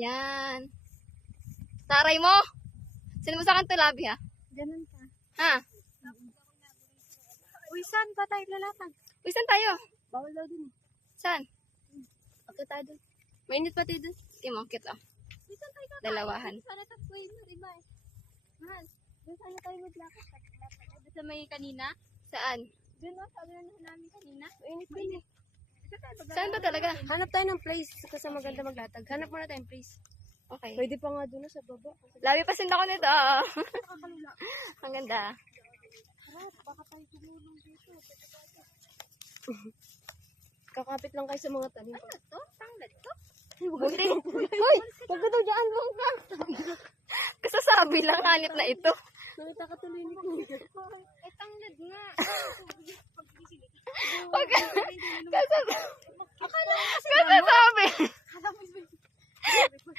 Yan. Taray mo. Sino mo sa akin to, Labi, ha? Ganun ka. Ha? Uy, saan pa tayo lalakad? Uy, saan tayo? Bawal daw din. Saan? Pagka tayo dun. Mainit pati dun. Sige mo, cute, oh. Uy, saan tayo kakain? Dalawahan. Sana tayo iba eh. Mahal. Doon sana tayo maglakad. Doon sa may kanina. Saan? Doon o, sabi na namin kanina. Mainit din eh. Saan ba talaga? Hanap tayo ng place kasi maganda maglatag. Hanap muna tayong place. Okay. Pwede pa nga doon sa baba. Labi pa sinda ko nito. Oh. Nakakalula. Ang ganda. Harap, baka tayo tumulong dito. Kakapit lang kayo sa mga tanim. Ano to? Tanglad to? Buti. Uy! Huwag ka daw dyan lang ka! Kasasabi lang hanip na ito. Nakita ka tuloy ni Kuya. Eh, tanglad nga. Huwag ka. Kasasabi.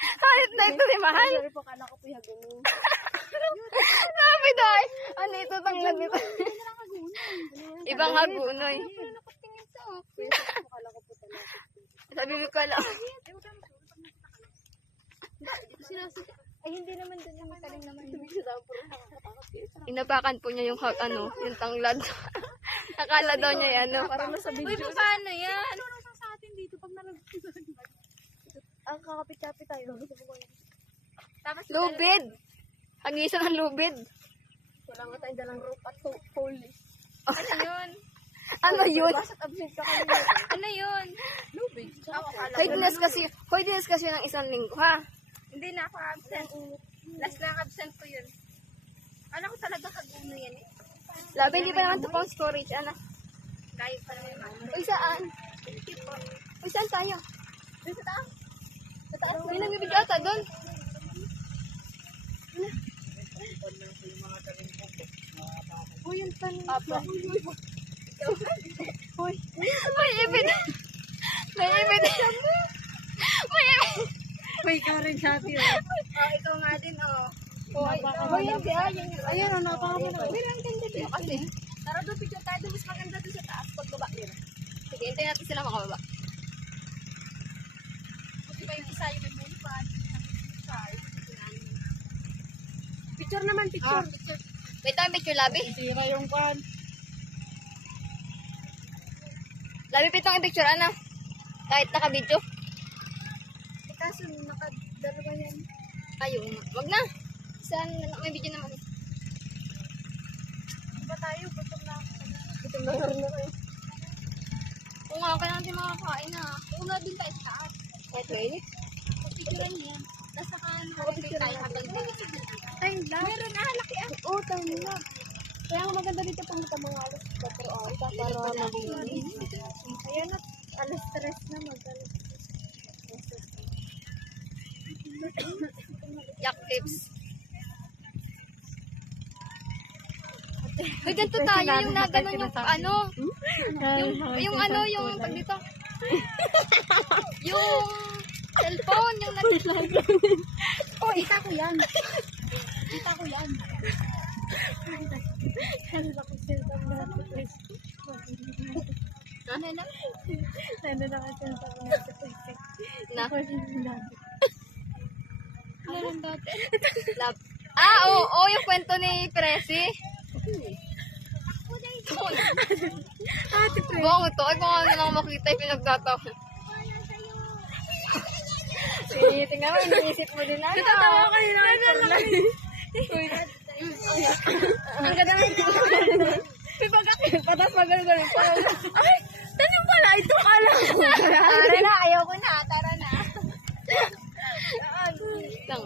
Hanip na ito ni Mahal. Sorry po, kala ko po yung ganun. Sabi daw. Ano ito tanglad nito? Ibang hagunoy. Nakatingin sa akin. Kala ko po talaga. Sabi ko ka lang. Sinasadya. Ay, hindi naman doon yung talim naman. Inapakan po niya yung yung tanglad. Akala daw niya yan, ano. Para nasa video. Uy, paano yan? Ano nasa sa atin dito pag nalagay? Ang kakapit-kapit tayo. Tapos Lubid. Hagisan ng lubid. wala nga tayong dalang rope at holy. Ano yun? Ano yun? Bakit absent ka kanina? Ano yun? Lubid. Hoydiness kasi ng isang linggo, ha? Hindi na ako absent. Last lang absent ko yun. Ano ko talaga kaguno yan eh. Labi, hindi pa naman ito pang storage, ano? Kaya pa naman yung Uy, saan? Uy, saan tayo? Doon sa taas. Sa taas. May nagbibidyo ata doon. Uy, yung tanong. Apa. Uy. May ibig. May ibig. May ibig. May ikaw rin sabi oh. Ikaw nga din oh. Uy, yan kaya. Ayun, ano pa kami na. Uy, ang ganda dito kasi. Tara doon, picture tayo doon. Mas maganda doon sa taas. Pagbaba nila. Sige, hintayin natin sila makababa. Buti pa yung isa yung may mulipad. Picture naman, picture. May tayong picture, Labi. Sira yung pan. Labi, pitong yung picture, ano? Kahit naka-video. Kaso, nakadalawa yan. Ayun. Wag na. Saan may video naman. Ba tayo? Gutom na ako. Gutom na rin ako. Oo nga, kaya natin makakain na. Oo nga, doon tayo sa taas. Kahit mainit. Picturean yan. Tapos saka nakapicture tayo habang tinitid. Time lang. Meron na, laki ah. Oo, time lang. Kaya nga maganda dito pang mga alas 4 oras para malinis. Ayan na, alas 3 na mag-alas. Yak tips. Uy, ganito tayo yung naganon yung ano. Yung ano, yung pag dito. Yung cellphone, yung Oh, kita ko yan. Kita ko yan. Ano na? Ano na kasi sa na. Ano lang dati? Lab. Oo, yung kwento ni Presi. Ate Pre. Buong ito, ay kung ano lang makita yung pinagtatawa. Tingnan mo, iniisip mo din na. Natatawa ka nila. Ang ganda ng Patas magaling. Ay, tanim pala. Ito ka lang. Tara na, ayaw ko na. Tara na. Lang.